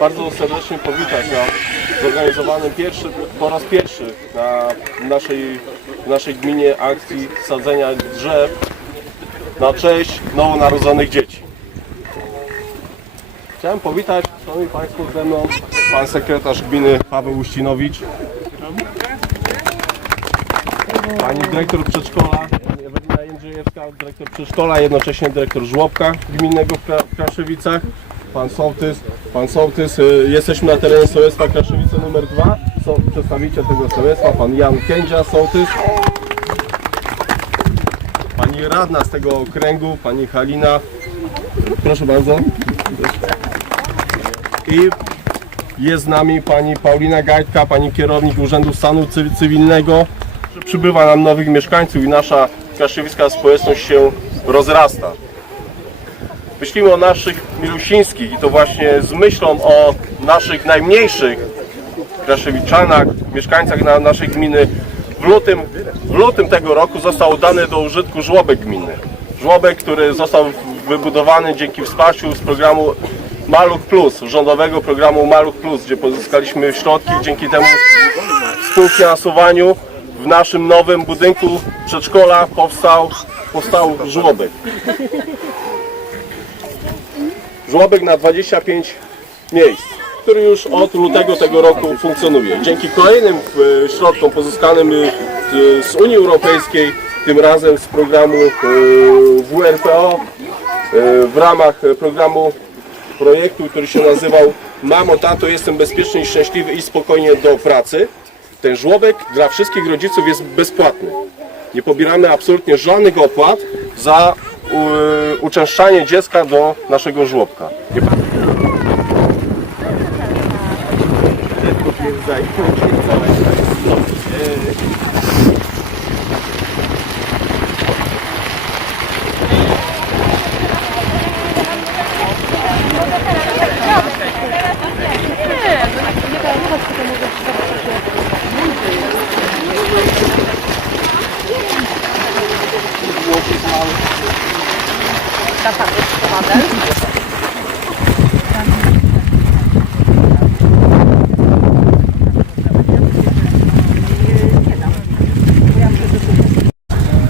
bardzo serdecznie powitać na zorganizowanym pierwszy, po raz pierwszy na naszej, naszej gminie akcji sadzenia drzew na cześć nowonarodzonych dzieci. Chciałem powitać, szanowni Państwo, ze mną Pan sekretarz gminy Paweł Uścinowicz, Pani dyrektor przedszkola, Ewelina Jędrzejewska, dyrektor przedszkola, jednocześnie dyrektor żłobka gminnego w Kraszewicach, Pan Sołtys, Pan Sołtys, y, jesteśmy na terenie sołectwa Kraszewice numer 2, są przedstawiciel tego sołectwa, Pan Jan Kędzia, Sołtys, Pani radna z tego okręgu, Pani Halina, proszę bardzo. I jest z nami Pani Paulina Gajtka, Pani kierownik Urzędu Stanu Cy- Cywilnego. Przybywa nam nowych mieszkańców i nasza kraszewicka społeczność się rozrasta. Myślimy o naszych milusińskich i to właśnie z myślą o naszych najmniejszych Kraszewiczanach, mieszkańcach na naszej gminy. W lutym, w lutym tego roku został oddany do użytku żłobek gminy. Żłobek, który został wybudowany dzięki wsparciu z programu Maluch Plus, rządowego programu Maluch Plus, gdzie pozyskaliśmy środki dzięki temu współfinansowaniu w naszym nowym budynku przedszkola powstał, powstał żłobek. Żłobek na 25 miejsc, który już od lutego tego roku funkcjonuje. Dzięki kolejnym e, środkom pozyskanym e, z Unii Europejskiej, tym razem z programu e, WRPO, w ramach programu projektu, który się nazywał Mamo, tato, jestem bezpieczny i szczęśliwy i spokojnie do pracy. Ten żłobek dla wszystkich rodziców jest bezpłatny. Nie pobieramy absolutnie żadnych opłat za uczęszczanie dziecka do naszego żłobka. Nie pa-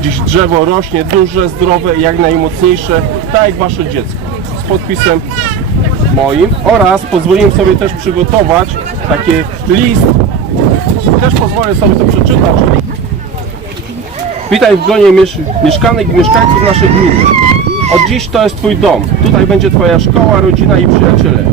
Dziś drzewo rośnie duże, zdrowe i jak najmocniejsze, tak jak wasze dziecko. Z podpisem moim oraz pozwoliłem sobie też przygotować taki list. Też pozwolę sobie to przeczytać. Witaj w gronie miesz mieszkanek i mieszkańców naszej gminy. Od dziś to jest Twój dom. Tutaj będzie Twoja szkoła, rodzina i przyjaciele.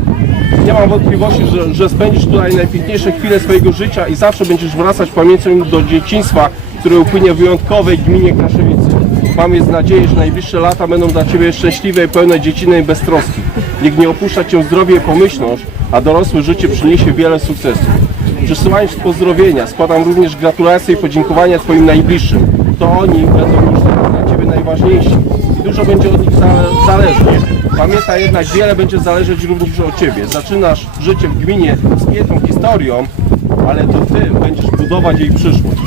Nie mam wątpliwości, że, że spędzisz tutaj najpiękniejsze chwile swojego życia i zawsze będziesz wracać pamięcią do dzieciństwa, które upłynie w wyjątkowej gminie Kraszewicy. Mam jest nadzieję, że najbliższe lata będą dla Ciebie szczęśliwe i pełne dzieciny i beztroski. Niech nie opuszcza Cię zdrowie i pomyślność, a dorosłe życie przyniesie wiele sukcesów. Przesyłając pozdrowienia, składam również gratulacje i podziękowania Twoim najbliższym. To oni będą już dla Ciebie najważniejsi dużo będzie od nich zale- zależeć. Pamiętaj jednak, wiele będzie zależeć również od Ciebie. Zaczynasz życie w gminie z piękną historią, ale to Ty będziesz budować jej przyszłość.